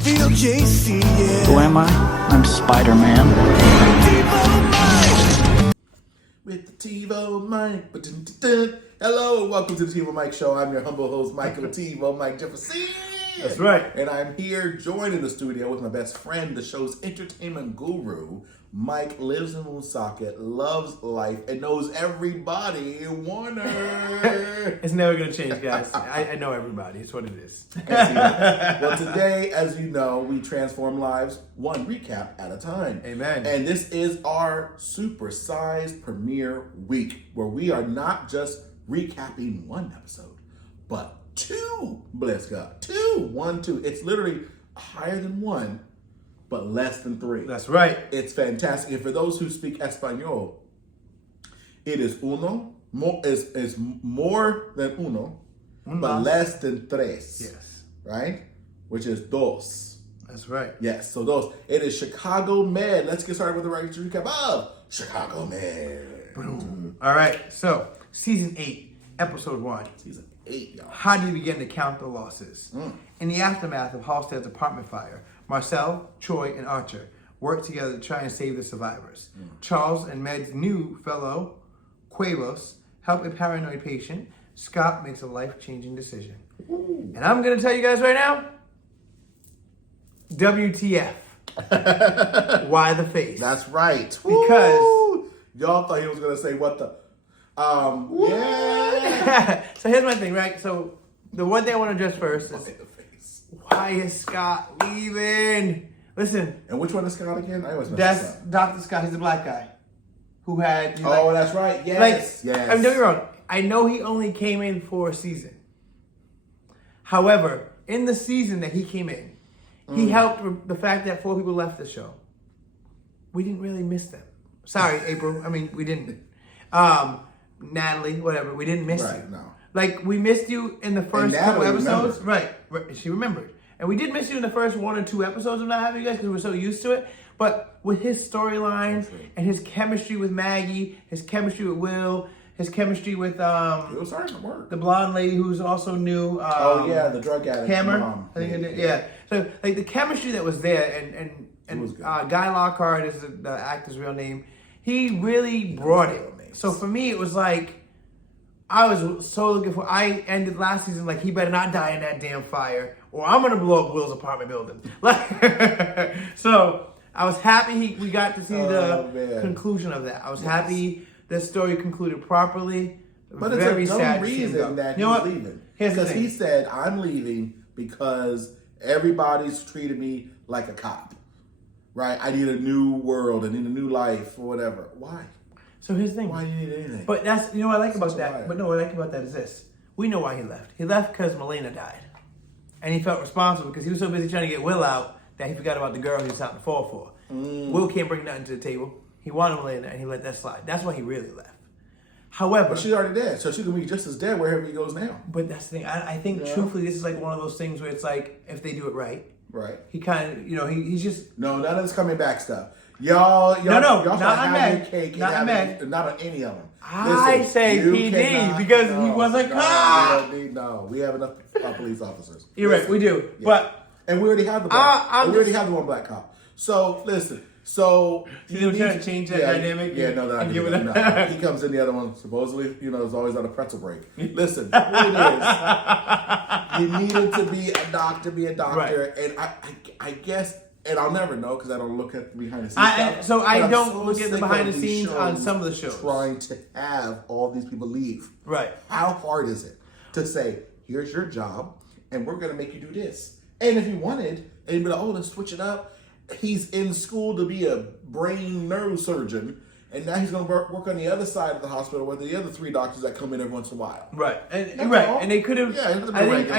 VLJC, yeah. Who am I? I'm Spider-Man. With the TiVoMike. Hello and welcome to the TiVoMike Show. I'm your humble host, Michael TiVoMike Jefferson. That's right. And I'm here joining the studio with my best friend, the show's entertainment guru. Mike lives in Woonsocket, loves life, and knows everybody. Warner. It's never going to change, guys. I know everybody. It's what it is. Well, today, as you know, we transform lives one recap at a time. Amen. And this is our supersized premiere week, where we are not just recapping one episode, but two. Bless God. Two. 1, 2. It's literally higher than one, but less than 3. That's right. It's fantastic. And for those who speak Espanol, it is uno, is more than uno, but less than tres. Yes. Right? Which is dos. That's right. Yes, so dos. It is Chicago Med. Let's get started with the regular recap of Chicago Med. Boom. All right. So, season 8, episode 1. Season 8, y'all. How do you begin to count the losses? In the aftermath of Halstead's apartment fire, Marcel, Choi, and Archer work together to try and save the survivors. Charles and Med's new fellow, Cuevas, help a paranoid patient. Scott makes a life-changing decision. Ooh. And I'm going to tell you guys right now, WTF. Why the face? That's right. Because Woo! Y'all thought he was going to say what the... yeah. So here's my thing, right? So the one thing I want to address first is... Why is Scott leaving? Listen. And which one is Scott again? I always mess That's this up. Dr. Scott. He's the black guy who had. That's right. Yes. Yes. I mean, don't get me wrong. I know he only came in for a season. However, in the season that he came in, he helped with the fact that 4 people left the show. We didn't really miss them. Sorry, April. I mean, we didn't. Natalie, whatever. We didn't miss you. No. Like, we missed you in the first couple episodes. Right. She remembered. And we did miss you in the first 1 or 2 episodes of not having you guys because we were so used to it. But with his storylines and his chemistry with Maggie, his chemistry with Will, his chemistry with it was starting to work. the blonde lady who's also new. The drug addict. Hammer. Mom. I think yeah. So, like, the chemistry that was there and Guy Lockhart is the actor's real name. He really brought it. So for me, it was like, I was so looking for... I ended last season like, he better not die in that damn fire, or I'm going to blow up Will's apartment building. So, I was happy we got to see the conclusion of that. I was happy the story concluded properly. But it's a dumb reason that he's leaving. Because he said, I'm leaving because everybody's treated me like a cop. Right? I need a new world. I need a new life or whatever. Why? So here's the thing. Why do you need anything? But that's, what I like about that. But no, what I like about that is this. We know why he left. He left because Melena died. And he felt responsible because he was so busy trying to get Will out that he forgot about the girl he was out to fall for. Will can't bring nothing to the table. He wanted Melena and he let that slide. That's why he really left. However... But she's already dead, so she can be just as dead wherever he goes now. But that's the thing. I think, truthfully, this is like one of those things where it's like, if they do it right. Right. He kind of, he's just... No, none of this coming back stuff. Y'all not on cake not on Meg. Not on any of them. I say PD because he was a cop. No, we have enough police officers. You're right, we do. Yeah. And we already have the black. We already have the one black cop. So listen. So you trying to change that dynamic? Yeah, no, no. He comes in the other one. Supposedly, is always on a pretzel break. Listen, the point is, you needed to be a doctor, right. And I guess. And I'll never know because I don't look at the behind the scenes stuff. So I don't look at the behind the scenes on some of the shows. Trying to have all these people leave. Right. How hard is it to say, here's your job, and we're going to make you do this? And if you wanted, and you'd be like, let's switch it up. He's in school to be a brain neurosurgeon, and now he's going to work on the other side of the hospital with the other 3 doctors that come in every once in a while. Right. And they could have... I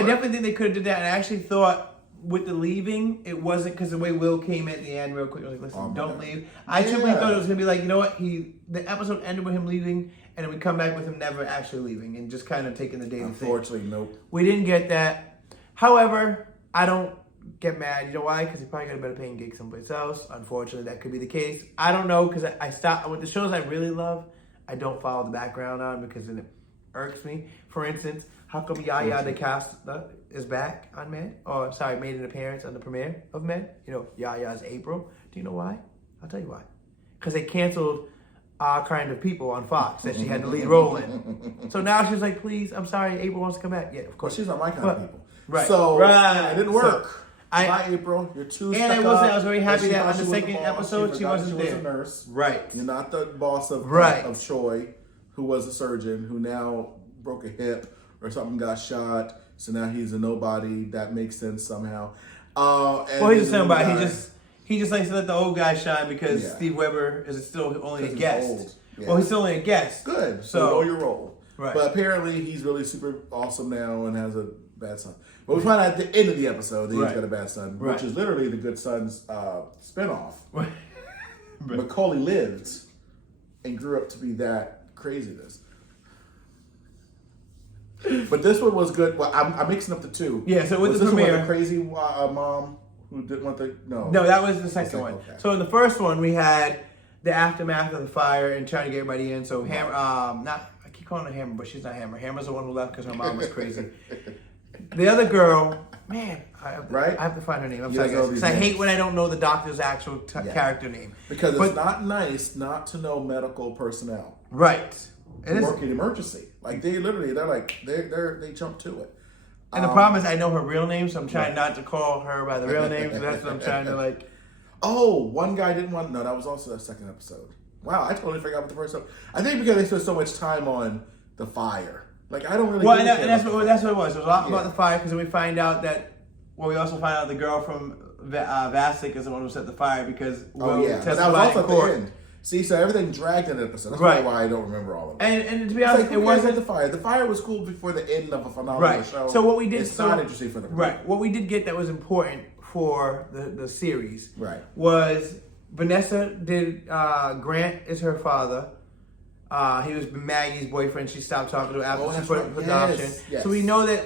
definitely think they could have did that, and I actually thought... With the leaving, it wasn't because the way Will came at the end real quick. Like, listen, don't leave. I truly thought it was going to be like, you know what? The episode ended with him leaving, and then we come back with him never actually leaving and just kind of taking the day to think. Unfortunately, nope. We didn't get that. However, I don't get mad. You know why? Because he probably got a better paying gig someplace else. Unfortunately, that could be the case. I don't know because I stopped. With the shows I really love, I don't follow the background on because it irks me. For instance, how come Yaya the cast is back on Med? Or sorry, made an appearance on the premiere of Med. You know, Yaya's April. Do you know why? I'll tell you why. Because they canceled Our Kind of People on Fox that she had the lead role in. So now she's like, please, I'm sorry, April wants to come back. Yeah, of course. Well, she's not my kind of people. Right. So it didn't work. So, Bye, April. You're too stuck and I was very happy that on the was second boss. episode she wasn't was there. a nurse. Right. You're not the boss of Choi, who was a surgeon, who now broke a hip or something, got shot. So now he's a nobody. That makes sense somehow. Well, he's a somebody. He just likes to let the old guy shine because Steve Weber is still only a guest. Yeah. Well, he's still only a guest. Good. So know your role. Right. But apparently he's really super awesome now and has a bad son. But we find out at the end of the episode that he's got a bad son, which is literally the Good Son's spinoff. Macaulay lived and grew up to be that craziness. But this one was good. Well, I'm mixing up the two. Yeah, so with was the this premiere, one the crazy mom who didn't want the no, that was the second one. Okay. So in the first one, we had the aftermath of the fire and trying to get everybody in. So Hammer, I keep calling her Hammer, but she's not Hammer. Hammer's the one who left because her mom was crazy. The other girl, man, I have to find her name. I'm sorry, guys, because I hate when I don't know the doctor's actual character name. Because it's not nice not to know medical personnel. Right. And work in emergency. Like they jump to it. And the problem is I know her real name, so I'm trying not to call her by the real name. So that's what I'm trying to like. Oh, one guy didn't want. No, that was also the second episode. Wow, I totally forgot about the first episode. I think because they spent so much time on the fire. Like I don't really. Well, and that's what it was. It was a lot about the fire because then we find out that. Well, we also find out the girl from Vasic is the one who set the fire because. That was also at the end. See, so everything dragged in an episode. That's why I don't remember all of it. And to be honest, it wasn't the fire. The fire was cool before the end of a phenomenal show. So what we did, it's not interesting for them. Right. What we did get that was important for the series. Was Vanessa did Grant is her father. He was Maggie's boyfriend. She stopped talking to him after she put up for adoption. Yes. So we know that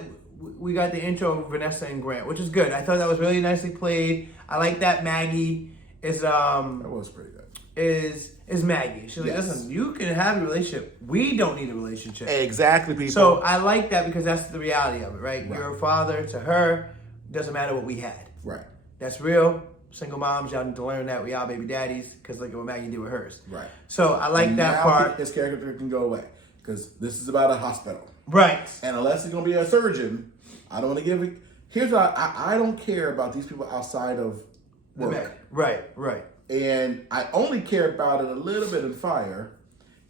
we got the intro of Vanessa and Grant, which is good. I thought that was really nicely played. I like that Maggie is that was pretty good. Is Maggie. She's like, listen, you can have a relationship. We don't need a relationship. Exactly, people. So I like that because that's the reality of it, right? You're a father to her. Doesn't matter what we had. Right. That's real. Single moms, y'all need to learn that we are baby daddies because look at what Maggie did with hers. Right. So I like that part. His character can go away because this is about a hospital. Right. And unless he's going to be a surgeon, I don't want to give it. Here's what I don't care about these people outside of work. Right. And I only care about it a little bit in Fire,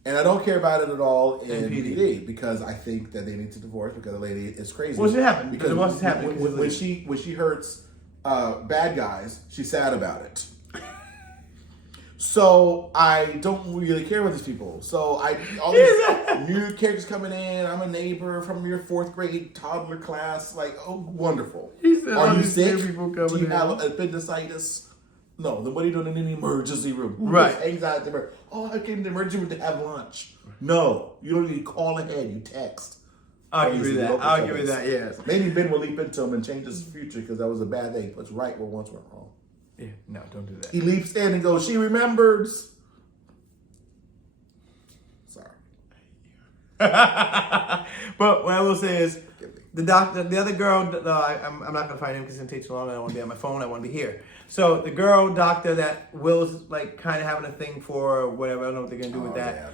and I don't care about it at all in PD because I think that they need to divorce because the lady is crazy. What's happening? Because what's happening? When she hurts bad guys, she's sad about it. So I don't really care about these people. So all these new characters coming in. I'm a neighbor from your 4th grade toddler class. Like, oh, wonderful. Are you sick? Do you have appendicitis? No, then what are you doing in the emergency room? Right. Anxiety. Oh, I came to the emergency room to have lunch. No, you don't need to call ahead. You text. I'll give you that. Yes. Maybe Ben will leap into him and change his future because that was a bad thing. He puts right where once went wrong. Yeah, no, don't do that. He leaps in and goes, she remembers. Sorry. But what I will say is, the other girl, I'm not going to find him because it's going to take too long. I don't want to be on my phone. I want to be here. So the girl doctor that Will's like kind of having a thing for or whatever. I don't know what they're going to do with that. Yeah.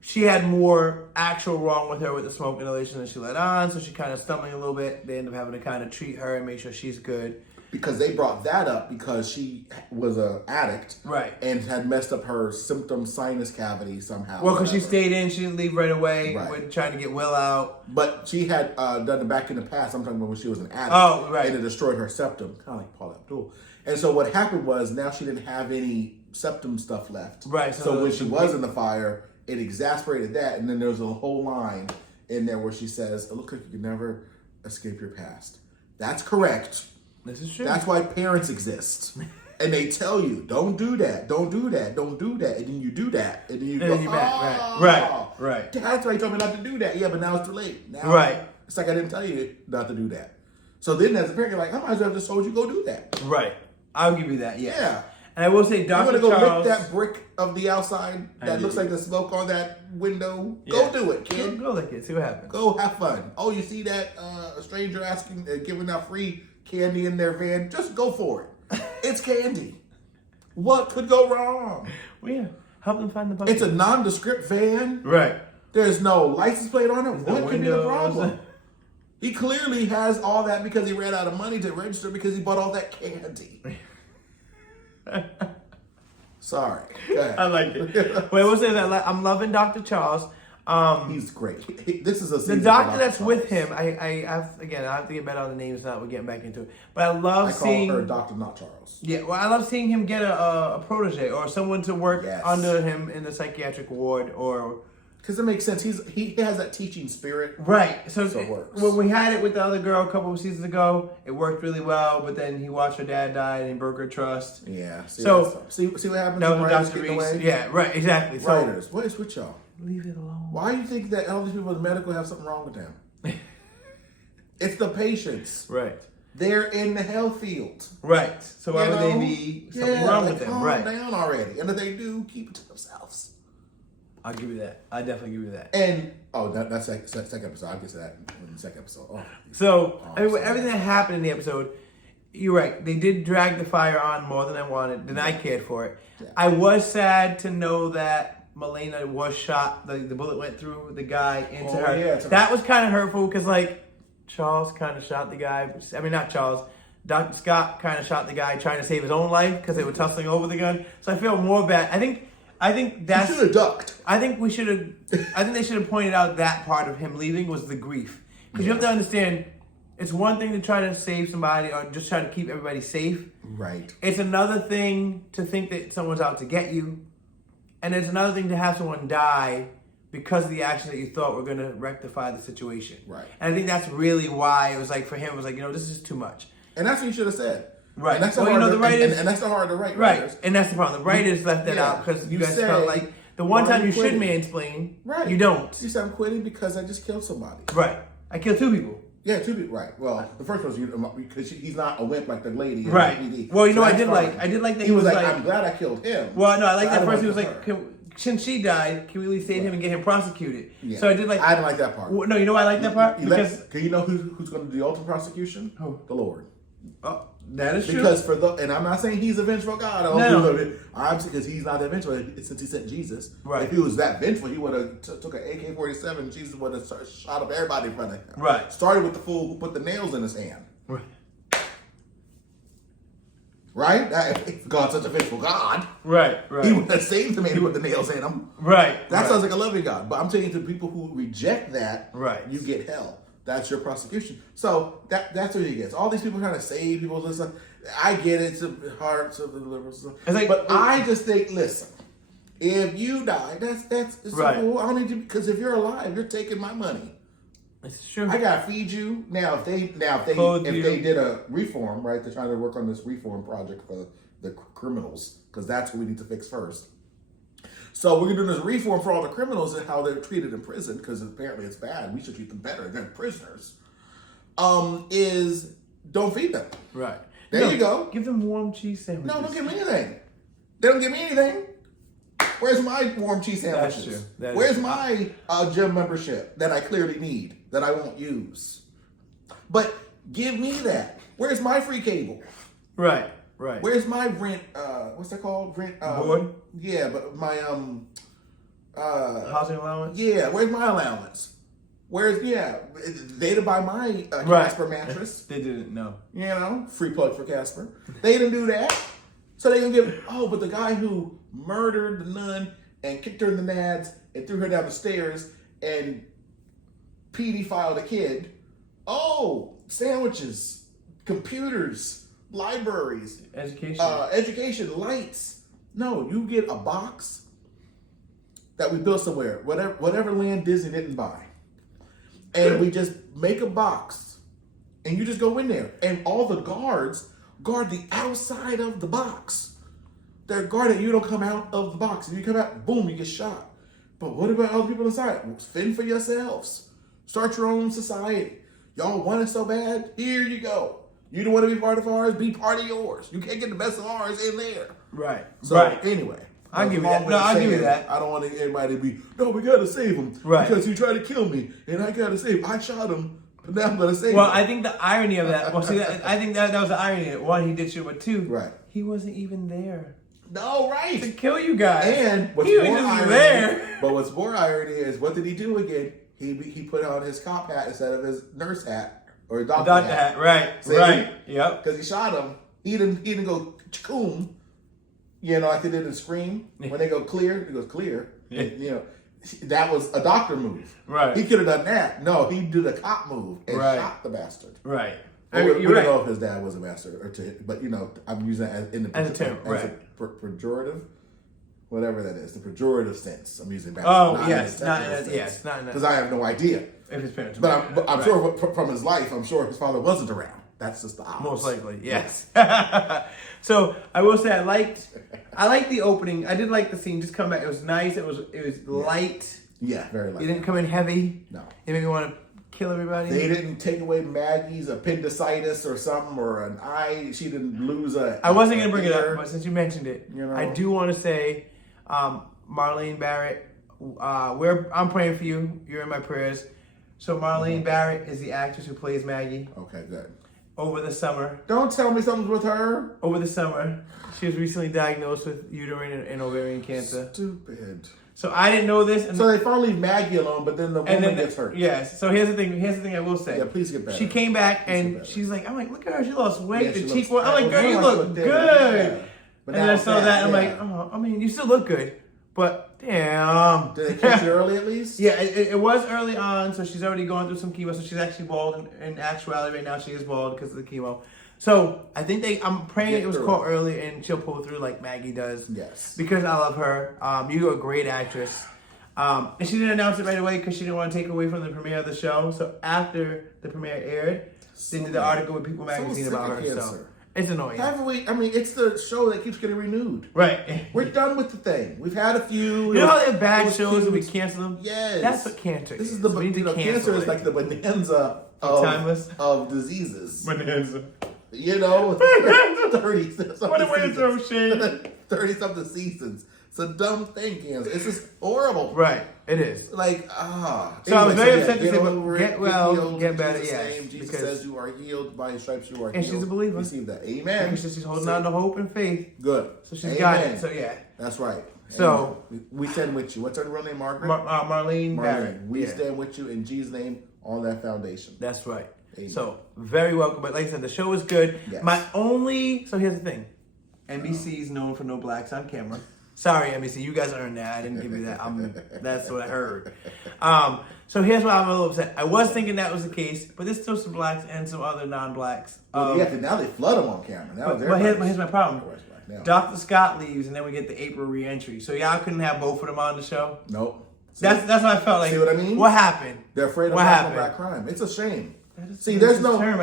She had more actual wrong with her with the smoke inhalation than she let on. So she kind of stumbling a little bit. They end up having to kind of treat her and make sure she's good. Because they brought that up because she was an addict. Right. And had messed up her symptom sinus cavity somehow. Well, because she stayed in. She didn't leave right away. Right. Trying to get Will out. But she had done it back in the past. I'm talking about when she was an addict. Oh, right. And it destroyed her septum. Kind of like Paula Abdul. And so what happened was now she didn't have any septum stuff left. Right. So when she was in the fire, it exasperated that. And then there's a whole line in there where she says, it looks like you can never escape your past. That's correct. This is true. That's why parents exist. And they tell you, don't do that, don't do that, don't do that. And then you do that. And then you go, Right. That's why you told me not to do that. Yeah, but now it's too late. Now, it's like I didn't tell you not to do that. So then as a parent, you're like, I might as well have just told you go do that. Right. I'll give you that, yes. Yeah. And I will say, You Dr. want to go Charles... rip that brick of the outside that looks like the smoke on that window? Yeah. Go do it, kid. Go lick it. See what happens. Go have fun. Oh, you see that a stranger asking, giving out free candy in their van? Just go for it. It's candy. What could go wrong? Well, yeah. Help them find the bucket. It's a nondescript van. Right. There's no license plate on it. There's What could be the problem? He clearly has all that because he ran out of money to register because he bought all that candy. Sorry. Go ahead. I like it. Wait, we'll say that I'm loving Dr. Charles. He's great. This is a The doctor that's with him. I have to get better on the names now. We're getting back into it. But I love seeing her Doctor, not Charles. Yeah, well, I love seeing him get a protege or someone to work under him in the psychiatric ward, or because it makes sense. He has that teaching spirit, right? So it works. When we had it with the other girl a couple of seasons ago, it worked really well. But then he watched her dad die and he broke her trust. Yeah. See what happens. That was Dr. Reese. Yeah, right. Exactly. Writers, what is with y'all? Leave it alone. Why do you think that all these people in medical have something wrong with them? It's the patients. Right. They're in the health field. Right. So why would they be something wrong with them? Right. Calm down already. And if they do, keep it to themselves. I'll give you that. I definitely give you that. And that's second episode. I'll get to that in the second episode. Everything that happened in the episode, you're right. They did drag the fire on more than I wanted, than I cared for it. Yeah. I was sad to know that Milena was shot. The bullet went through the guy into her. Yeah, that was kind of hurtful because, like, Charles kind of shot the guy. I mean, not Charles. Dr. Scott kind of shot the guy trying to save his own life because they were tussling over the gun. So I feel more bad. I think that's... You should have ducked. I think they should have pointed out that part of him leaving was the grief. Because you have to understand, it's one thing to try to save somebody or just try to keep everybody safe. Right. It's another thing to think that someone's out to get you. And it's another thing to have someone die because of the action that you thought were going to rectify the situation. Right. And I think that's really why it was like, for him, it was like, this is too much. And that's what you should have said. Right. And that's the writers, and that's the hard to write. Right. Writers. And that's the problem. The writers left that out because you guys felt like the one time you should mansplain, you don't. You said I'm quitting because I just killed somebody. Right. I killed 2 people. Yeah, 2 people. Right. Well, the first one because he's not a wimp like the lady. In right. the PD. Well, I did like that he was like, I'm glad I killed him. Well, no, I like that first. He was like, since she died, can we at least save him and get him prosecuted? Yeah. So I did like. I didn't like that part. No, you know why I like that part? Because you know who's going to do the ultimate prosecution? Who? The Lord. Oh, that is true. Because and I'm not saying he's a vengeful God. I'm because he's not that vengeful since he sent Jesus. Right. If he was that vengeful, he would have took an AK-47. Jesus would have shot up everybody in front of him. Right. Started with the fool who put the nails in his hand. Right. Right? If God's such a vengeful God. Right. He would have saved the man who put the nails in him. Right. That sounds like a loving God. But I'm saying to people who reject that, you get hell. That's your prosecution. So that's what he gets. All these people trying to save people. Listen, I get it. It's hard to deliver. But I just think, listen, if you die, that's right. Simple. I don't need to, because if you're alive, you're taking my money. It's true. I gotta feed you. Now if they did a reform, right? They're trying to work on this reform project for the criminals because that's what we need to fix first. So we're doing this reform for all the criminals and how they're treated in prison because apparently it's bad. We should treat them better than prisoners. Is don't feed them. Right. There you go. Give them warm cheese sandwiches. No, don't give me anything. They don't give me anything. Where's my warm cheese sandwiches? That's true. Where's my gym membership that I clearly need that I won't use? But give me that. Where's my free cable? Right. Where's my rent? What's that called? Rent board? Yeah, but my housing allowance? Yeah, where's my allowance? They didn't buy my Casper mattress. They didn't, no. Free plug for Casper. They didn't do that. So they didn't give, but the guy who murdered the nun and kicked her in the nads and threw her down the stairs and pedophile'd a kid. Sandwiches, computers, libraries, education, lights. No, you get a box that we built somewhere, whatever land Disney didn't buy. And we just make a box and you just go in there and all the guards guard the outside of the box. They're guarded. You don't come out of the box. If you come out, boom, you get shot. But what about other people inside? Fend for yourselves. Start your own society. Y'all want it so bad? Here you go. You don't want to be part of ours? Be part of yours. You can't get the best of ours in there. Right. So anyway. I'll give you that. No, I'll give you that. I don't want anybody to be, no, we got to save him. Right. Because he tried to kill me, and I got to save him. I shot him, but now I'm going to save him. Well, I think the irony of that, I think that was the irony. One, he did shoot, but two, right. He wasn't even there. No, right. To kill you guys. And what's more irony, but what's more irony is, what did he do again? He put on his cop hat instead of his nurse hat or doctor hat. Right. See? Right. Yep. Because he shot him. He didn't go chikoom. You know, like they did in Scream. When they go clear, he goes clear. Yeah. And, you know, that was a doctor move. Right. He could have done that. No, he did a cop move and shot the bastard. Right. We don't know if his dad was a bastard or but you know, I'm using that as a term, right? Pejorative, whatever that is, the pejorative sense. I'm using bastard. Oh, yes, not in that. Because I have no idea if his parents. But I'm sure from his life, I'm sure his father wasn't around. That's just the opposite. Most likely, yes. So I will say I liked the opening. I did like the scene. Just come back. It was nice. It was light. Yeah, very light. It didn't come in heavy. No. It made me want to kill everybody. They didn't take away Maggie's appendicitis or something or an eye. She didn't lose a. I wasn't gonna bring it up, but since you mentioned it, you know? I do want to say, Marlene Barrett. I'm praying for you. You're in my prayers. So Marlene Barrett is the actress who plays Maggie. Okay, good. Over the summer. Don't tell me something's with her. Over the summer, she was recently diagnosed with uterine and ovarian cancer. Stupid. So I didn't know this. So they finally leave Maggie alone, but then the woman gets hurt. Yes. So here's the thing I will say. Yeah, please get better. She came back and she's like, I'm like, look at her. She lost weight. Yeah, the cheek. I'm like, girl, you look good. Yeah. And then I saw that. I'm like, oh, I mean, you still look good. But damn. Did they catch it early at least? Yeah, it was early on. So she's already gone through some chemo. So she's actually bald. In actuality, right now, she is bald because of the chemo. So I think I'm praying it was caught early and she'll pull through like Maggie does. Yes. Because I love her. You're a great actress. And she didn't announce it right away because she didn't want to take away from the premiere of the show. So after the premiere aired, they did the article with People Magazine about her. So it's annoying. Haven't we? I mean, it's the show that keeps getting renewed. Right. We're done with the thing. We've had a few. You know how they're bad shows and we cancel them? Yes. That's what cancer is. This is the cancer is like the bonanza of diseases. Bonanza. You know, 30 something seasons. It's a dumb thing, cancer. It's just horrible. Right. It is. Like, So I'm very upset to say, but get well, get better. Yes. Jesus says you are healed by his stripes. You are healed. And she's a believer. Receive that. Amen. She's holding on to hope and faith. Good. So she's got it. So yeah. That's right. So we stand with you. What's her real name? Margaret. Marlene Barrett. We stand with you in Jesus' name on that foundation. That's right. Amen. So very welcome. But like I said, the show is good. Yes. So here's the thing. NBC is known for no blacks on camera. Sorry, NBC, you guys earned that. I didn't give you that. That's what I heard. So here's why I'm a little upset. I was thinking that was the case, but there's still some blacks and some other non-blacks. Now they flood them on camera. But here's my problem. Dr. Scott leaves, and then we get the April re-entry. So y'all couldn't have both of them on the show? Nope. That's what I felt like. See what I mean? What happened? They're afraid of black crime. It's a shame. There's there's no crime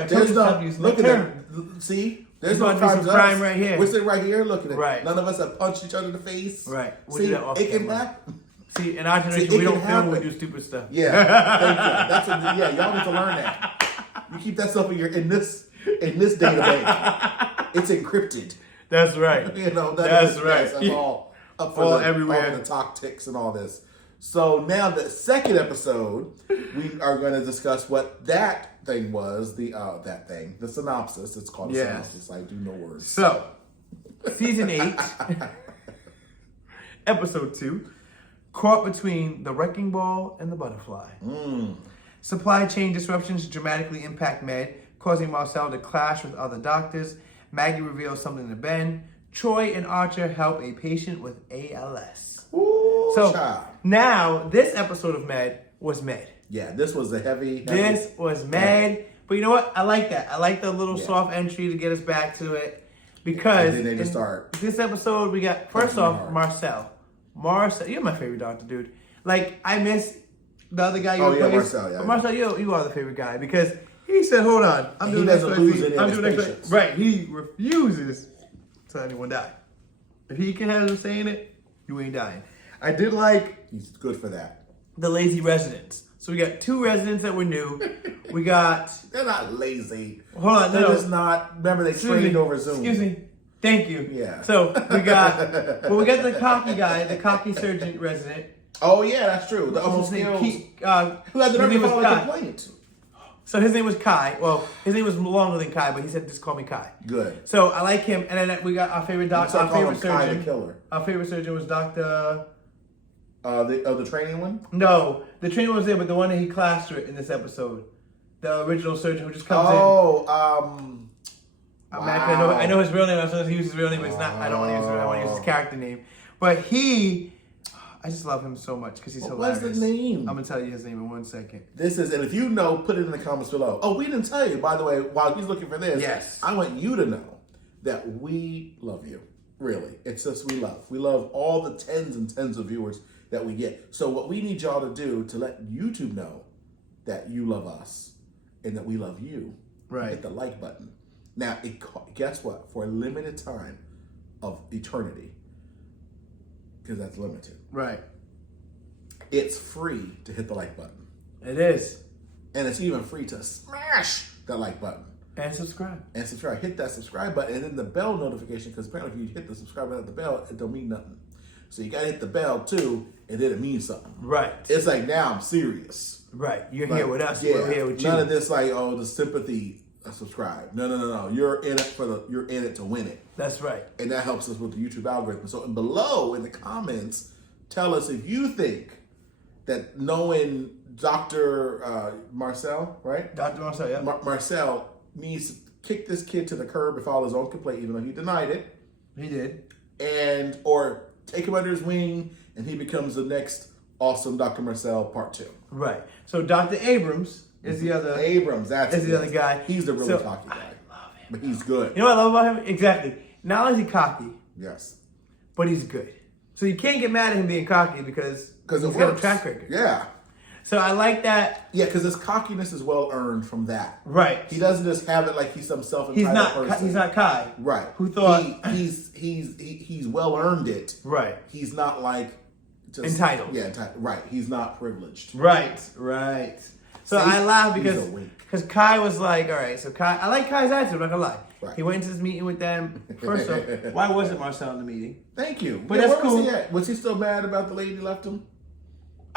right here. We're sitting right here looking at it. Right. None of us have punched each other in the face. Right. See, it can happen. See, in our generation, we don't film when we do stupid stuff. Yeah. Thank you. That's what, y'all need to learn that. You keep that stuff in this database. It's encrypted. That's right. That's right. That's all up for everywhere. All the tactics and all this. So now the second episode, we are going to discuss what that thing was, the synopsis. It's called a synopsis. I do no words. So, season 8, episode 2, caught between the wrecking ball and the butterfly. Supply chain disruptions dramatically impact Med, causing Marcel to clash with other doctors. Maggie reveals something to Ben. Choi and Archer help a patient with ALS. Ooh, so child. Now, this episode of Med was Med. Yeah, this was a heavy. This was Med. But you know what? I like that. I like the little soft entry to get us back to it. Because and then they start. This episode, we got, first off, Marcel. Marcel, you're my favorite doctor, dude. Like, I miss the other guy you replaced. Marcel, yeah. But Marcel, you are the favorite guy. Because he said, hold on. I'm doing this. Right. He refuses to let anyone die. If he can have him saying it, you ain't dying. I did like... He's good for that. The lazy residents. So we got 2 residents that were new. We got... They're not lazy. Hold on, They're no. just not... Remember, they trained over Zoom. Excuse me. Thank you. Yeah. So we got the cocky guy, the cocky surgeon resident. Oh, yeah, that's true. The Who Uncle Skills. who Who had the nerve his name to was file a Kai. complaint. So his name was Kai. Well, his name was longer than Kai, but he said just call me Kai. Good. So I like him, and then we got our favorite doctor, our favorite Kai the surgeon. killer. Our favorite surgeon was Dr. The training one? No, the trainer was there, but the one that he classed with in this episode, the original surgeon who just comes in. Wow. I know his real name. I was supposed to use his real name, but it's not. I don't want to use it. I want to use his character name. But I just love him so much because he's hilarious. What's the name? I'm gonna tell you his name in 1 second. This is, and if you know, put it in the comments below. Oh, we didn't tell you, by the way, while he's looking for this. Yes. I want you to know that we love you. Really. It's just we love. We love all the tens and tens of viewers that we get. So what we need y'all to do to let YouTube know that you love us and that we love you, hit the like button. Now, guess what? For a limited time of eternity, because that's limited. Right. It's free to hit the like button. It is. And it's even free to smash that like button. And subscribe. Hit that subscribe button and then the bell notification, because apparently if you hit the subscribe button at the bell, it don't mean nothing. So you gotta hit the bell too, and then it means something. Right. It's like, now I'm serious. Right. You're here with us. Yeah, We're here with you. none of this like, oh, the sympathy subscribe. No. You're in it to win it. That's right. And that helps us with the YouTube algorithm. So below in the comments, tell us if you think that knowing Dr. Marcel, right? Dr. Marcel, yeah. Marcel needs to kick this kid to the curb and file his own complaint, even though he denied it. He did. Or take him under his wing and he becomes the next awesome Dr. Marcel part 2. Right. So Dr. Abrams is the other. That's the other guy. He's the really cocky guy. I love him. But he's good. You know what I love about him? Exactly. Not only is he cocky, Yes. but he's good. So you can't get mad at him being cocky because he's got a track record. Yeah. So I like that. Yeah, because his cockiness is well earned from that. Right. He doesn't just have it like he's some self-entitled person. He's not Kai. Right. Who thought he's well earned it. Right. He's not like just entitled. Yeah, entitled. Right. He's not privileged. Right. So I laugh because Kai was like, all right. So Kai, I like Kai's attitude. I'm not gonna lie. Right. He went into this meeting with them. First off, why wasn't Marcel in the meeting? Thank you. But that's cool. Was he at? Was he still mad about the lady left him?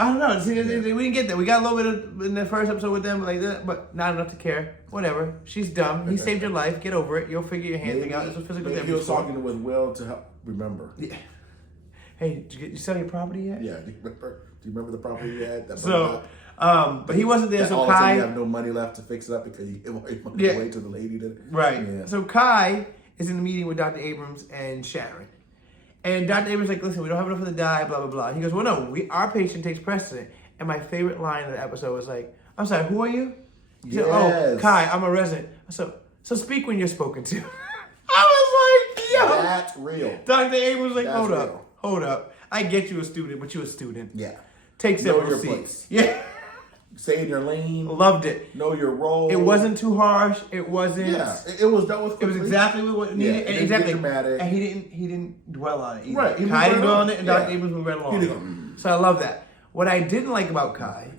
I don't know. See, we didn't get that. We got a little bit in the first episode with them, like that, but not enough to care. Whatever. She's dumb. He saved your life. Get over it. You'll figure your hand thing out. It's a physical damage. He was talking with Will to help remember. Yeah. Hey, did you sell your property yet? Yeah. Do you remember the property you had? But he wasn't there. So Kai, you have no money left to fix it up because you gave money away to the lady that. Right. Yeah. So Kai is in the meeting with Dr. Abrams and Sharon. And Dr. Abrams is like, listen, we don't have enough for the die, blah, blah, blah. And he goes, well, no, our patient takes precedent. And my favorite line of the episode was like, I'm sorry, who are you? He said, oh, Kai, I'm a resident. So speak when you're spoken to. I was like, yo. That's real. Dr. Abrams was like, That's hold up. I get you a student, but you're a student. Yeah. Take several know your seats. place. Yeah. Stay in your lane. Loved it. Know your role. It wasn't too harsh. It wasn't. Yeah. It was done with. It was exactly what needed. Yeah, and exactly. dramatic. And he didn't dwell on it either. Right. Kai didn't dwell on it, and Dr. Abrams moved right along. So I love that. What I didn't like about Kai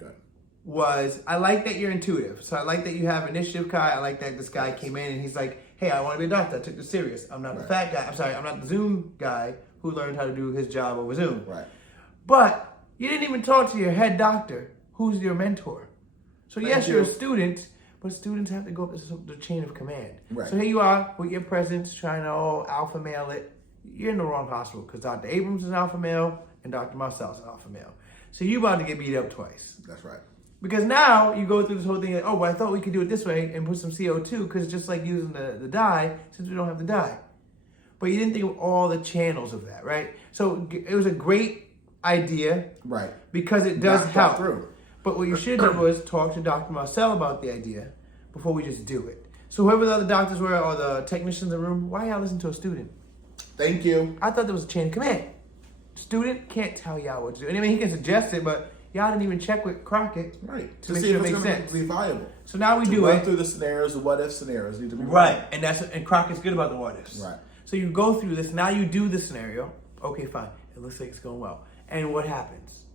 was I like that you're intuitive. So I like that you have initiative, Kai. I like that this guy came in and he's like, hey, I want to be a doctor. I took this serious. I'm not the fat guy. I'm sorry. I'm not the Zoom guy who learned how to do his job over Zoom. Right. But you didn't even talk to your head doctor, who's your mentor. So yes, you're a student, but students have to go up the chain of command. Right. So here you are with your presence trying to alpha male it. You're in the wrong hospital because Dr. Abrams is an alpha male and Dr. Marcel is an alpha male. So you about to get beat up twice. That's right. Because now you go through this whole thing like, oh, well, I thought we could do it this way and put some CO2 because it's just like using the dye since we don't have the dye. But you didn't think of all the channels of that, right? So it was a great idea. Right. Because it does help. Through. But what you should have done was talk to Dr. Marcel about the idea before we just do it. So whoever the other doctors were or the technicians in the room, why y'all listen to a student? Thank you. I thought there was a chain of command. Student can't tell y'all what to do. I mean, he can suggest it, but y'all didn't even check with Crockett to make sure it makes sense. Be viable. So now we do run it through the scenarios, the what if scenarios need to be right, and Crockett's good about the what ifs. Right. So you go through this. Now you do the scenario. Okay, fine. It looks like it's going well. And what happens?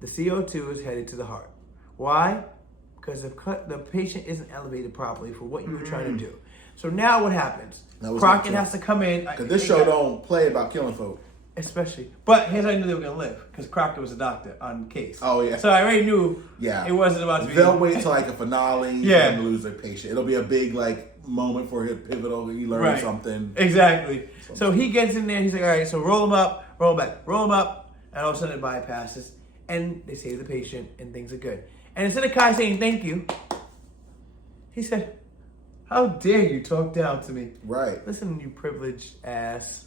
The CO2 is headed to the heart. Why? Because the patient isn't elevated properly for what you were trying to do. So now what happens? Crockett has to come in. Because this show don't play about killing folk. Especially. But here's how I knew they were going to live. Because Crockett was a doctor on the case. Oh, yeah. So I already knew it wasn't about to be. They'll wait till like a finale and lose their patient. It'll be a big like moment for him pivotal. He learns something. Exactly. So he gets in there and he's like, all right, so roll him up, roll him back, roll him up. And all of a sudden it bypasses. And they save the patient and things are good. And instead of Kai saying thank you, he said, how dare you talk down to me? Right. Listen, you privileged ass,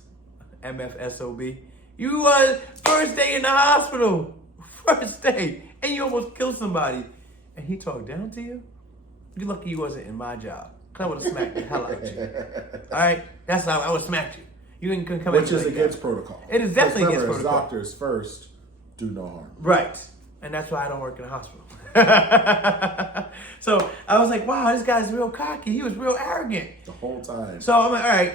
MFSOB. You was first day in the hospital. First day. And you almost killed somebody. And he talked down to you? You're lucky you wasn't in my job. Because I would have smacked the hell out of you. All right? That's how I would have smacked you. You ain't gonna come in. Which is against protocol. It is definitely against protocol. Doctors first do no harm. Right. And that's why I don't work in a hospital. So I was like, wow, this guy's real cocky. He was real arrogant. The whole time. So I'm like, all right,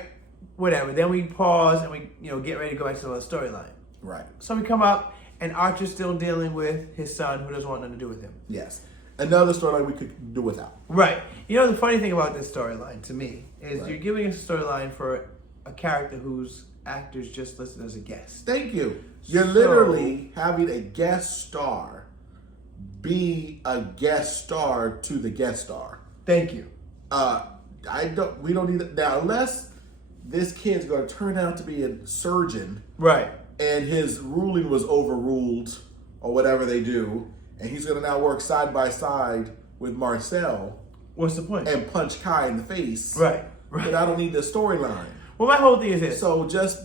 whatever. Then we pause and we get ready to go back to the storyline. Right. So we come up and Archer's still dealing with his son who doesn't want nothing to do with him. Yes. Another storyline we could do without. Right. You know, the funny thing about this storyline to me is you're giving us a storyline for a character whose actor's just listed as a guest. Thank you. You're literally having a guest star be a guest star to the guest star. Thank you. We don't need it now unless this kid's going to turn out to be a surgeon, right? And his ruling was overruled, or whatever they do, and he's going to now work side by side with Marcel. What's the point? And punch Kai in the face, right? But I don't need the storyline. Well, my whole thing is this. So just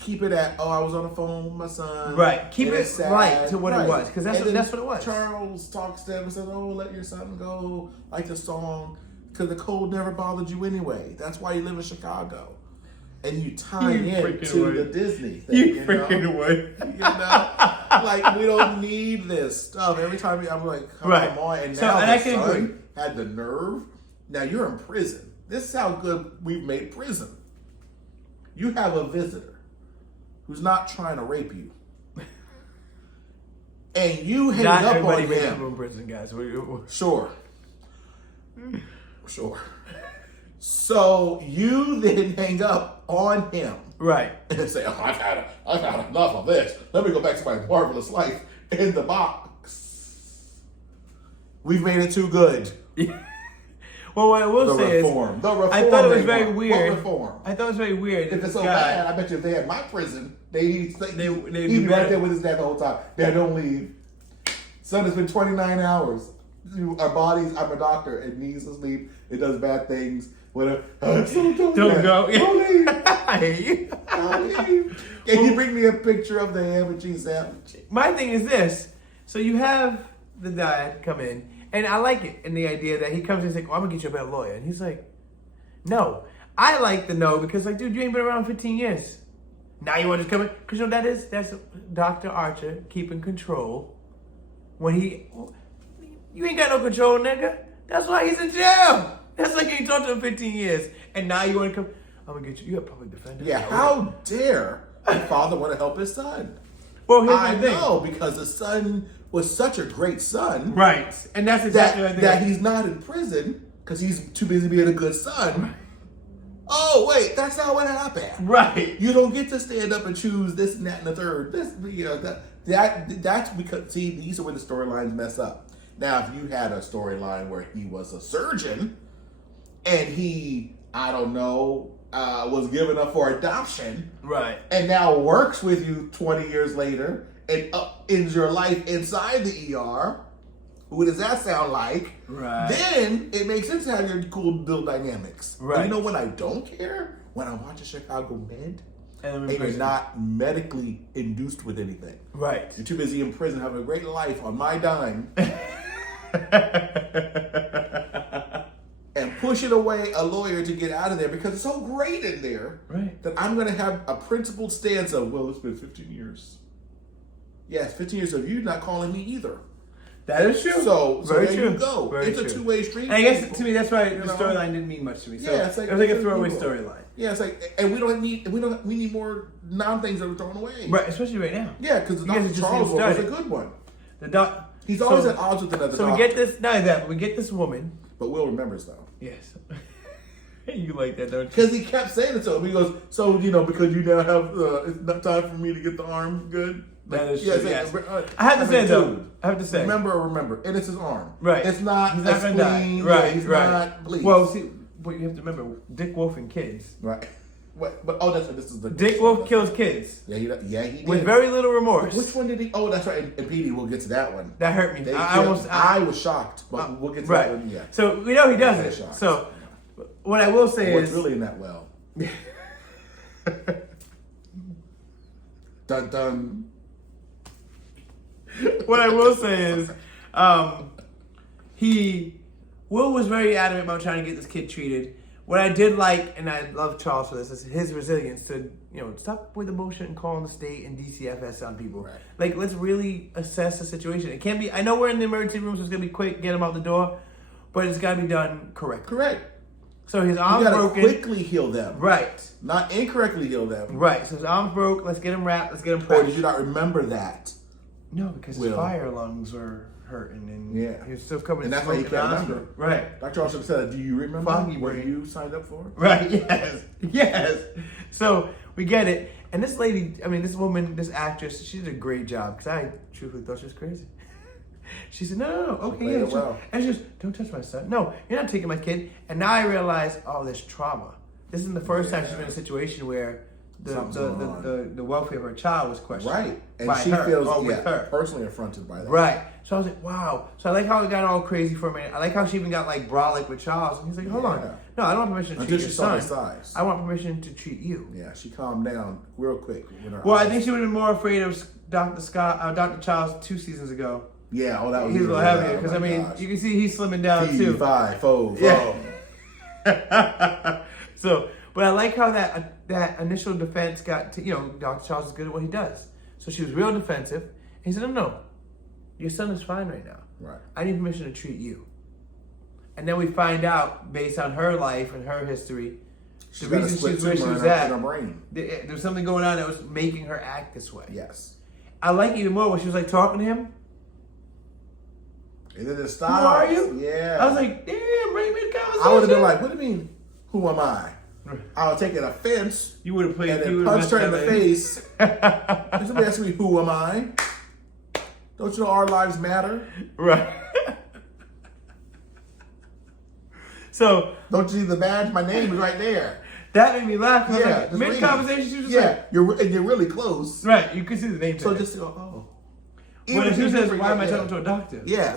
keep it at, I was on the phone with my son. Right. Keep it right to what it was. Because that's what it was. Charles talks to him and says, oh, let your son go. Like the song. Because the cold never bothered you anyway. That's why you live in Chicago. And you tie in to the Disney thing. You freaking away. Like, we don't need this stuff. Every time I'm like, come on. And now the son had the nerve. Now you're in prison. This is how good we've made prison. You have a visitor who's not trying to rape you, and you hang up on him. In prison, guys. Sure. So you then hang up on him, right? And say, "Oh, I've had enough of this. Let me go back to my marvelous life in the box." We've made it too good. Well, what I will say is, I thought it was very weird. I thought it was very weird. If it's so bad, I bet you if they had my prison, he'd be right there with his dad the whole time. Dad, don't leave. Son, it's been 29 hours. Our bodies, I'm a doctor. It needs to sleep. It does bad things. Whatever. Don't go. Don't leave. I hate you. Don't leave. Can you bring me a picture of the ham and cheese sandwich? My thing is this. So you have the dad come in. And I like it in the idea that he comes and he's like, well, I'm going to get you a better lawyer. And he's like, no. I like the no because, like, dude, you ain't been around 15 years. Now you want to just come in? Because, you know, that's Dr. Archer keeping control. When you ain't got no control, nigga. That's why he's in jail. That's like you ain't talked to him 15 years. And now you want to come, I'm going to get you. You're a public defender. Yeah, how dare the father want to help his son? Well, here's the thing. I know, because the son was such a great son. Right. And that's exactly what I think. That he's not in prison because he's too busy being a good son. Right. Oh, wait, that's not what happened. Right. You don't get to stand up and choose this and that and the third. That's because, see, these are where the storylines mess up. Now, if you had a storyline where he was a surgeon and he, I don't know, was given up for adoption. Right. And now works with you 20 years later and ends your life inside the ER. What does that sound like? Right. Then it makes sense to have your cool build dynamics. Right. But you know what I don't care? When I watch a Chicago Med and you're not medically induced with anything. Right. You're too busy in prison having a great life on my dime. And pushing away a lawyer to get out of there because it's so great in there that I'm going to have a principled stance of, well, it's been 15 years. Yes, 15 years of you not calling me either. That is true. So very there true. You go. Very it's true. a two-way street. And I guess to me that's why the storyline didn't mean much to me. So yeah, it's like, it was like a throwaway storyline. Yeah, it's like, and we need more non-things that are thrown away. Right, especially right now. Yeah, because Dr. Charles was a good one. He's always at odds with another So doctor. we get this, not that, but we get this woman. But Will remembers though. Yes. You like that, don't you? Because he kept saying it to him. He goes, so, because you now have, it's not time for me to get the arm good. That is Yeah, true, yes. I have to say, though. I have to say. Remember. And it's his arm. Right. It's not He's not a going to die. spleen. Right, He's right. not, please. Well, see, but you have to remember, Dick Wolf and kids. Right. But this is the... Dick Wolf kills kids. Yeah, he did. With very little remorse. Which one did he... Oh, that's right. And Petey, we'll get to that one. That hurt me. I was shocked, but we'll get to that one, yeah. So, we know he does it. Shocked. So, what I will say What's is... really in that well? Dun dun. What I will say is, Will was very adamant about trying to get this kid treated. What I did like, and I love Charles for this, is his resilience to, stop with the bullshit and calling the state and DCFS on people. Right. Like, let's really assess the situation. It can't be, I know we're in the emergency room, so it's going to be quick, get him out the door, but it's got to be done correctly. Correct. So his arm's broken. Quickly heal them. Right. Not incorrectly heal them. Right. So his arm's broke, let's get him wrapped, let's get him Or prepped. did you not remember that? No, because his fire lungs were hurting and he was still coming. And that's why he can't remember. Right. Dr. Archer said, do you remember what you signed up for? Right, yes. So we get it. And this lady, this woman, this actress, she did a great job because I truthfully thought she was crazy. She said, no, okay, yeah. Well. And she goes, don't touch my son. No, you're not taking my kid. And now I realize, there's trauma. This isn't the first time she's been in a situation where the welfare of her child was questioned. Right. And by she her, feels with her. personally affronted by that. Right. So I was like, wow. So I like how it got all crazy for a minute. I like how she even got like brolic with Charles. And he's like, hold on. No, I don't want permission to treat your son. Size. I want permission to treat you. Yeah, she calmed down real quick. I think she would have been more afraid of Dr. Charles 2 seasons ago. Yeah, that was he's a little heavier because you can see he's slimming down too. 5, 4, Yeah. So, but I like how that initial defense got to, Dr. Charles is good at what he does. So she was real defensive. He said, no, your son is fine right now. Right. I need permission to treat you. And then we find out, based on her life and her history, the reason she's where she was at, there's something going on that was making her act this way. Yes. I like even more when she was like talking to him. And then it stops. Who are you? Yeah. I was like, damn, bring me the conversation. I would have been like, what do you mean, who am I? I would have taken offense. You would have played and then punched her in the face. Somebody asked me, who am I? Don't you know our lives matter? Right. So don't you see the badge? My name is right there. That made me laugh. Yeah, like, mid-conversation, she was just like, you're really close. Right, you can see the name tag. So just oh. When she says, why am I talking to a doctor? Yeah.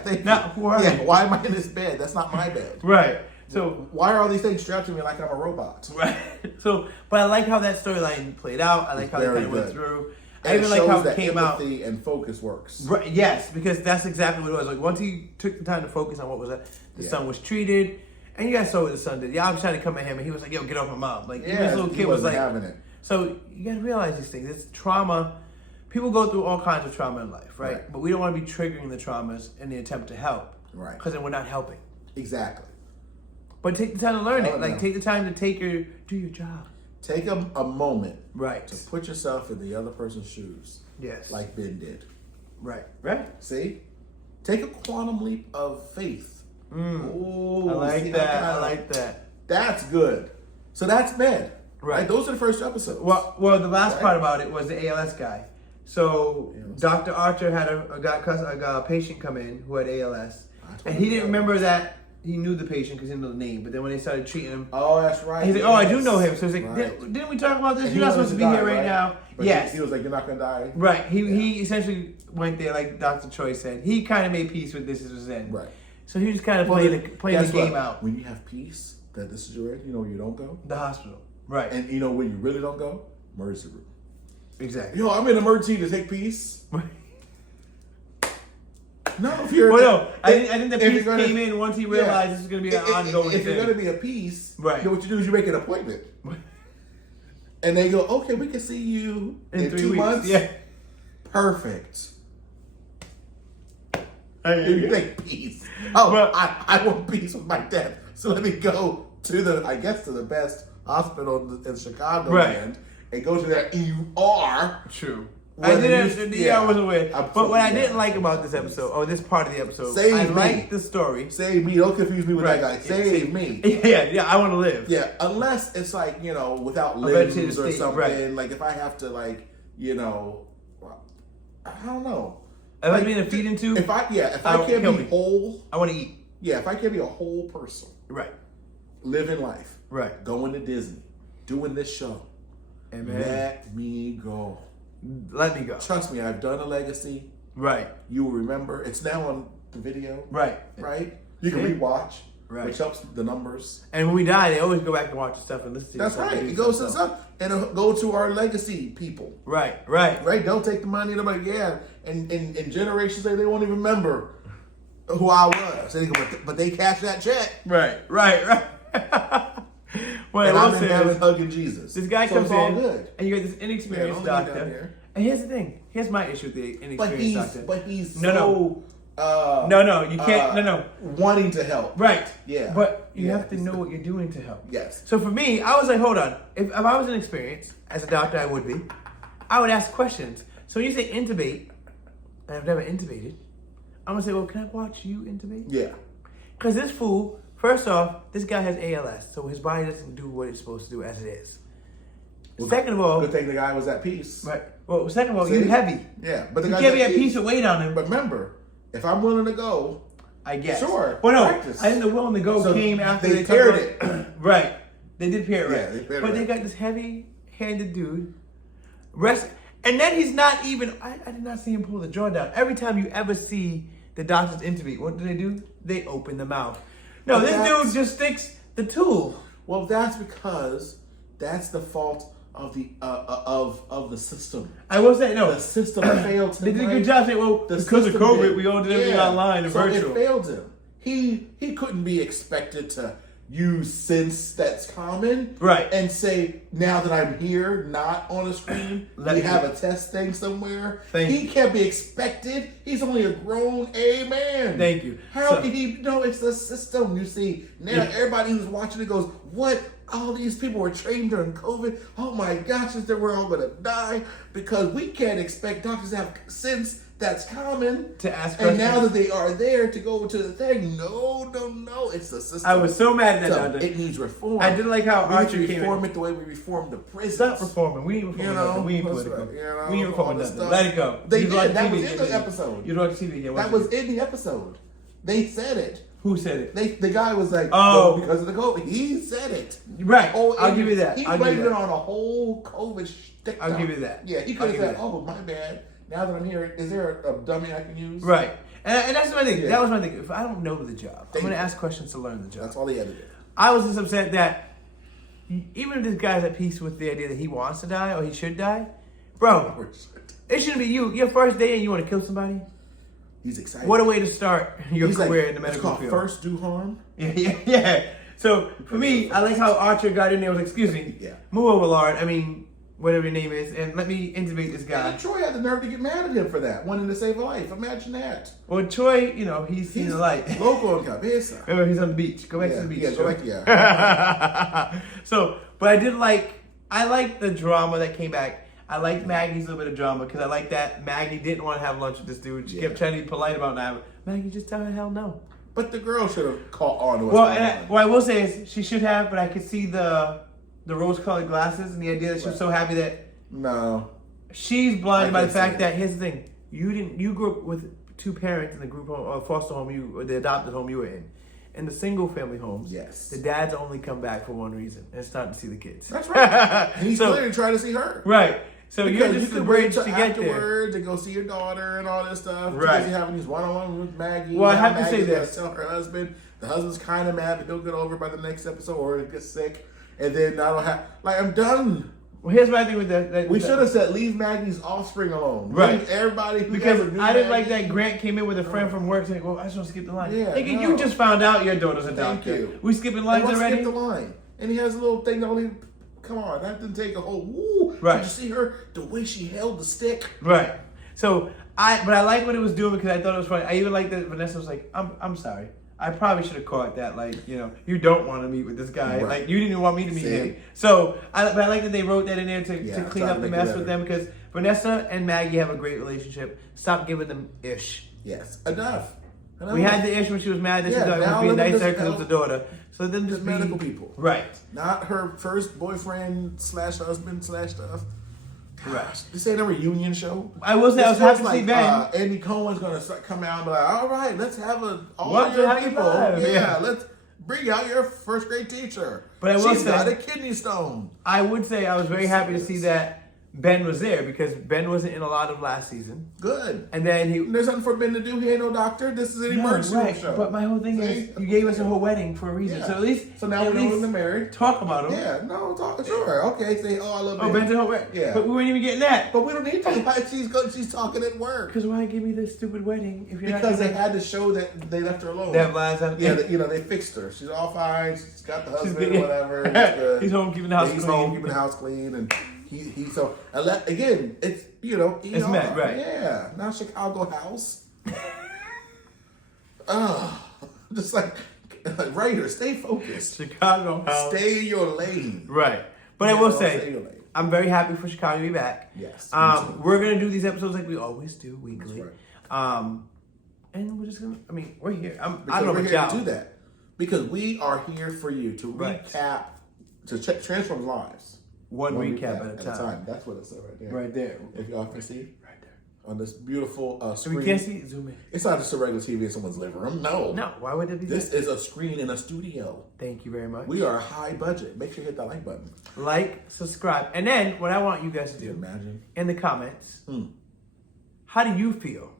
Who are you? Why am I in this bed? That's not my bed. Right. So why are all these things strapped to me like I'm a robot? Right. So, but I like how that storyline played out. I like how they kind of went through. I even like how it came out. Empathy and focus works. Right. Yes, because that's exactly what it was. Like once he took the time to focus on what was that, the son was treated, and you guys saw what the son did. Yeah, I was trying to come at him, and he was like, "Yo, get off my mom!" Like even this little kid was like, having it. So you got to realize these things. It's trauma. People go through all kinds of trauma in life, right? But we don't want to be triggering the traumas in the attempt to help, right? Because then we're not helping. Exactly. But take the time to learn it. Like take the time to do your job. Take a moment, right, to put yourself in the other person's shoes. Yes, like Ben did. Right. See, take a quantum leap of faith. Ooh, I like that. I like that. That's good. So that's Ben. Right. Those are the first episodes. Well, the last part about it was the ALS guy. So Dr. Archer had a patient come in who had ALS, and he didn't remember that. He knew the patient because he didn't know the name, but then when they started treating him... Oh, that's right. He's like, I do know him. So he's like, didn't we talk about this? You're not supposed to be here right now. But yes. He was like, you're not going to die. Right. He essentially went there, like Dr. Choi said. He kind of made peace with this as it was in. Right. So he just kind of playing the game out. When you have peace, that this is your end, you know where you don't go? The hospital. Right. And you know where you really don't go? Emergency room. Exactly. Yo, I'm in emergency to take peace. No, if you're... Well, no, I think the peace came in once he realized this is going to be an ongoing thing. If you're going to be a peace, right. You know what you do is you make an appointment. And they go, okay, we can see you in 2 months. Yeah. Perfect. You take peace. I want peace with my death. So let me go to the best hospital in Chicago and go to that. And you are... True. I didn't. Yeah. I wasn't aware. I'm But what I totally- didn't like about this episode, or this part of the episode, Save I me. liked the story. Save me. Don't confuse me with that guy. Save me. Yeah. I want to live. Yeah, unless it's like, without vegetative limbs or state, something. right. Like if I have to I don't know. If I'm being a feeding tube, If I can't be whole, I want to eat. yeah, if I can't be a whole person, Right. living life, Right. going to Disney, doing this show, Amen. let me go. Let me go. Trust me, I've done a legacy. Right. You will remember. It's now on the video. Right. Right? You can Yeah. rewatch, Right. which helps the numbers. And when we die, they always go back and watch the stuff and listen to That's stuff right. and do It goes to stuff. stuff, and it'll go to our legacy people. Right. Right? Don't take the money. They're like, yeah. And generations later, they won't even remember who I was. And they go, but they cashed that check. Right. Well, And I I'm will in say heaven is, hugging Jesus. this guy so comes it's all in, good. and you got this inexperienced Yeah, don't leave down doctor. here. And here's the thing. Here's my issue with the inexperienced doctor. But he's No. so No, you can't. No. wanting to help. Right. Yeah. But you Yeah. have to know what you're doing to help. Yes. So for me, I was like, hold on. If I was inexperienced, as a doctor I would be, I would ask questions. So when you say intubate, and I've never intubated, I'm going to say, well, can I watch you intubate? Yeah. Because this fool, first off, this guy has ALS, so his body doesn't do what it's supposed to do as it is. Second of all, Good thing the guy was at peace. right. Well, second of all, See? you're heavy. Yeah. But the You guy's can't be at peace with weight on him. But remember, if I'm willing to go, I guess. Sure. Well, no, Practice. I think the willing to go So came after they they paired talked about- it. Right. They did pair it Yeah, right. they paired it But they right. got this heavy-handed dude. And then he's not even, I did not see him pull the jaw down. Every time you ever see the doctors intubate, what do? They open the mouth. No, But this that's- dude just sticks the tool. well, that's because that's the fault of the of the system. I will say, no. The system failed him. They did a right? good job saying, well, The because of system COVID, did. we all did everything Yeah. online and so virtual. it failed him. He couldn't be expected to use sense that's common, Right. And say, now that I'm here, not on a screen, Let we me- have a test thing somewhere. Thank he you. can't be expected. He's only a grown A man. Thank you. How So- can he know it's the system? You see, now Yeah. everybody who's watching it goes, what? All these people were trained during COVID. Oh my gosh, is that we're all gonna die because we can't expect doctors to have sense that's common To ask And questions. now that they are there to go to the thing, no, it's the system. I was so mad at that So doctor. it needs reform. I didn't like how we Archer need to came reform in. it the way we reformed the prisons. Stop reforming. We ain't reforming You know, nothing. We ain't that's political. right, you know, We ain't all reforming this nothing. stuff. Let it go. They You did. watch That TV was again. in the episode. You watch TV again. That was in the episode. They said it. Who said it? The guy was like, Oh. oh, because of the COVID. He said it. Right. Oh, I'll and give you that. He I'll give blamed you it that. on a whole COVID shtick. I'll give you that. Yeah, he I'll could have give you said, that. oh, my bad. Now that I'm here, is there a dummy I can use? Right. And that's my thing. Yeah. That was my thing. If I don't know the job, I'm Thank going to you. ask questions to learn the job. That's all he had to do. I was just upset that even if this guy's at peace with the idea that he wants to die or he should die, bro, it shouldn't be you. Your first day and you want to kill somebody? He's excited. What a way to start your He's career like, in the it's medical called field. first do harm. Yeah. So for me, I like how Archer got in there. Was like, excuse me, Yeah. move over, Lard. I mean, whatever your name is, and let me intubate this guy. And Troy had the nerve to get mad at him for that, wanting to save a life. Imagine that. Well, Choi, he's seen the light. Local in Cuevas. Remember, he's on the beach. Go back to the beach. Yeah, go Choi. back. Yeah. So, but I like the drama that came back. I liked Maggie's little bit of drama because I like that Maggie didn't want to have lunch with this dude. She kept trying to be polite about not. Maggie, just tell her hell no. But the girl should have caught on to what's Well, going and on. what I will say is she should have, but I could see the rose-colored glasses and the idea that she was so happy that No. she's blinded I by the can see fact it. that here's the thing: you grew up with two parents in the group home or foster home or the adopted home you were in. In the single family homes, Yes. the dads only come back for one reason, and it's not to see the kids. That's right. He's So- clearly trying to see her. Right. So Because you're you just the could bridge wait to till get there. afterwards and go see your daughter and all this stuff. Right. Because you're having these one-on-one with Maggie. Well, I Now have to say Maggie's this. gonna tell her husband. The husband's kind of mad, but he'll get over it by the next episode or he'll get sick. And then I don't have... Like, I'm done. Well, here's my thing with that. We should have said, leave Maggie's offspring alone. Right. Leave everybody who Because ever knew I didn't like Maggie. that Grant came in with a friend from work saying, well, I just want to skip the line. Yeah, Nigga, no. you just found out your daughter's a Thank doctor. you. We skipping And lines let's already? skip the line. And he has a little thing that only... Come on, that didn't take a whole... Woo! Right. Did you see her? The way she held the stick? Right. So, but I like what it was doing because I thought it was funny. I even like that Vanessa was like, I'm sorry. I probably should have caught that. Like, you know, you don't want to meet with this guy. Right. Like, you didn't want me to meet him. So, but I like that they wrote that in there to clean up the mess with them, because Vanessa and Maggie have a great relationship. Stop giving them ish. Yes, enough. We had the ish when she was mad that she thought it was being nice to her because it's a daughter. So then just medical people. Right. Not her first boyfriend / husband / stuff. Right. This ain't a reunion show. I will say I was happy to see Ben. Andy Cohen's gonna come out and be like, all right, let's have all What your the heck people. live? Yeah, let's bring out your first grade teacher. But I will She's say, got a kidney stone. I would say I was very happy to see that Ben was there, because Ben wasn't in a lot of last season. Good. And then there's nothing for Ben to do. He ain't no doctor. This is an emergency show. But my whole thing is, you gave us a whole wedding for a reason. Yeah. So at least, So now we know when they're married. Talk about him. Yeah, no, talk. Sure. Okay, say, oh, I love Ben. Oh, Ben's a whole wedding. Yeah. But we weren't even getting that. But we don't need to. She's talking at work. Because why give me this stupid wedding if you're Because not they had to show that they left her alone. They have lies out Yeah, there. they fixed her. She's all fine. She's got the husband or whatever. He's home keeping the house He's clean. home keeping the house clean, and he so again, it's It's Matt, right? Yeah, now Chicago house. Just like writer, stay focused. Chicago house. Stay in your lane. Right. But I will say, I'm very happy for Chicago to be back. Yes. We're gonna do these episodes like we always do, weekly. That's right. And we're just gonna. I mean, we're here. I don't Because know we're about here y'all. to do that because we are here for you to Right. recap, to transform lives. One recap at a time. That's what it said right there. Right there. If y'all can see, Right there. on this beautiful If screen. we can't see it, zoom in. It's not just a regular TV in someone's living room. No. No, why would it be? This is a screen in a studio. Thank you very much. We are high budget. Make sure you hit that like button. Like, subscribe, and then what I want you guys to Can you do imagine? in the comments. How do you feel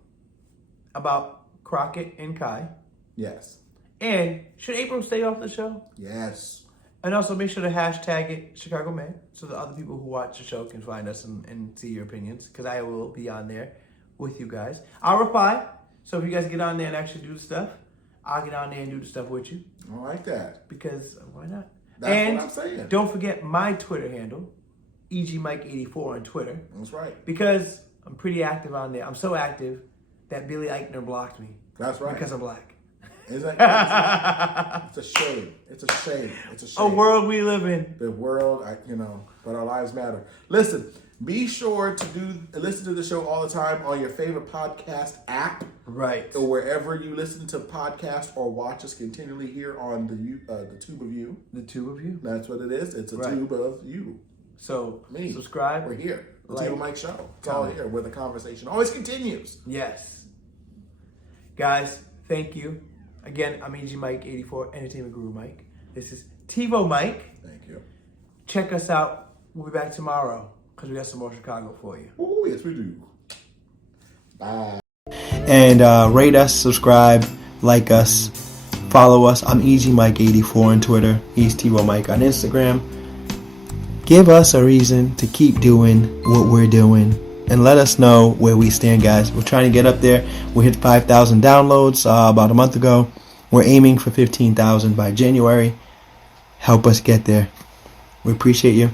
about Crockett and Kai? Yes. And should April stay off the show? Yes. And also make sure to hashtag it Chicago Man, so that other people who watch the show can find us and see your opinions, because I will be on there with you guys. I'll reply. So if you guys get on there and actually do the stuff, I'll get on there and do the stuff with you. I like that. Because why not? That's what I'm saying. Don't forget my Twitter handle, EGMike84 on Twitter. That's right. Because I'm pretty active on there. I'm so active that Billy Eichner blocked me. That's right. Because I'm black. It's a shame. It's a shame. It's a shame. A world we live in. The world, but our lives matter. Listen, be sure to listen to the show all the time on your favorite podcast app. Right. Or wherever you listen to podcasts or watch us continually here on the Tube of You. The two of you. That's what it is. It's a tube of you. So, Me. subscribe. We're here. The Like, TiVoMike Show. It's all here where the conversation always continues. Yes. Guys, thank you. Again, I'm EG Mike 84, Entertainment Guru Mike. This is TiVoMike. Thank you. Check us out. We'll be back tomorrow because we got some more Chicago for you. Oh, yes, we do. Bye. And rate us, subscribe, like us, follow us. I'm EG Mike 84 on Twitter. He's TiVoMike on Instagram. Give us a reason to keep doing what we're doing. And let us know where we stand, guys. We're trying to get up there. We hit 5,000 downloads about a month ago. We're aiming for 15,000 by January. Help us get there. We appreciate you.